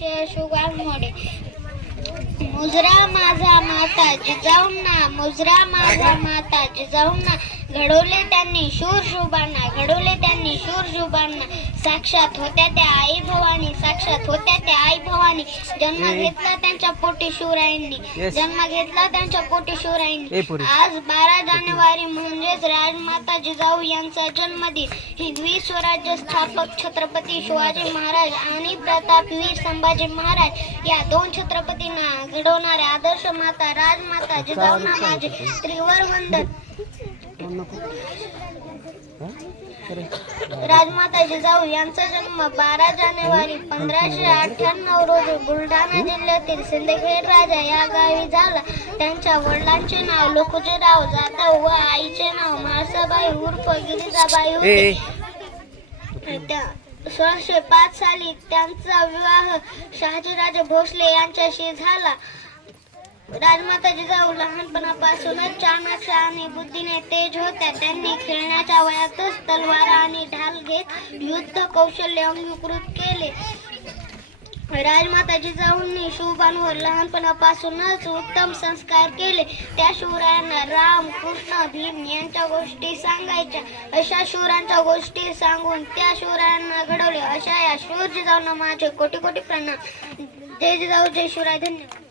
शुगार मुजरा माझा माता जिजाऊंना मुजरा माझा माता जिजाऊंना घडवले त्यांनी शूर शुभांना घडवले त्यांनी शूर शुभांना. साक्षात होत्या त्या आई भवानी साक्षात होत्या त्या आई भवानी. जन्म घेतला त्यांच्या पोटी शिवरायांनी. जन्म घेतला त्यांच्या पोटी शिवरायांनी. आज बारा जानेवारी म्हणजेच राज जिजाऊ यांचा जन्मदिन. हिंदवी स्वराज्य स्थापक छत्रपती शिवाजी महाराज आणि प्रतापवीर संभाजी महाराज या दोन छत्रपतींना घडवणाऱ्या आदर्श माता राजमाता जिजाऊंना माझे त्रिवर वंदन राजमाता जिजाऊ यांचा जन्म बारा जानेवारी पंधराशे अठ्ठ्याण्णव रोजी बुलढाणा जिल्ह्यातील सिंदखेड राजा या गावी झाला. त्यांच्या वडिलांचे नाव लोकजीराव जाधव व आईचे नाव म्हाळसाबाई उर्फ गिरिजाबाई होते. सोळाशे पाच साली त्यांचा विवाह शहाजीराजे भोसले यांच्याशी झाला. राजमाता जिजाऊ लहानपणापासूनच चाणक्य आणि बुद्धीने तेज होत्या. त्यांनी खेळण्याच्या वयातच तलवार आणि ढाल घेत युद्ध कौशल्य अंगीकृत केले. राजमाता जिजाऊंनी शिवबांवर लहानपणापासूनच उत्तम संस्कार केले. त्या शिवरायांना राम कृष्ण भीम यांच्या गोष्टी सांगायच्या. अशा शूरांच्या गोष्टी सांगून त्या शिवरायांना घडवले. अशा या शूर जिजाऊंना माझे कोटी कोटी प्रणाम. जय जिजाऊ जय शिवराय. धन्यवाद.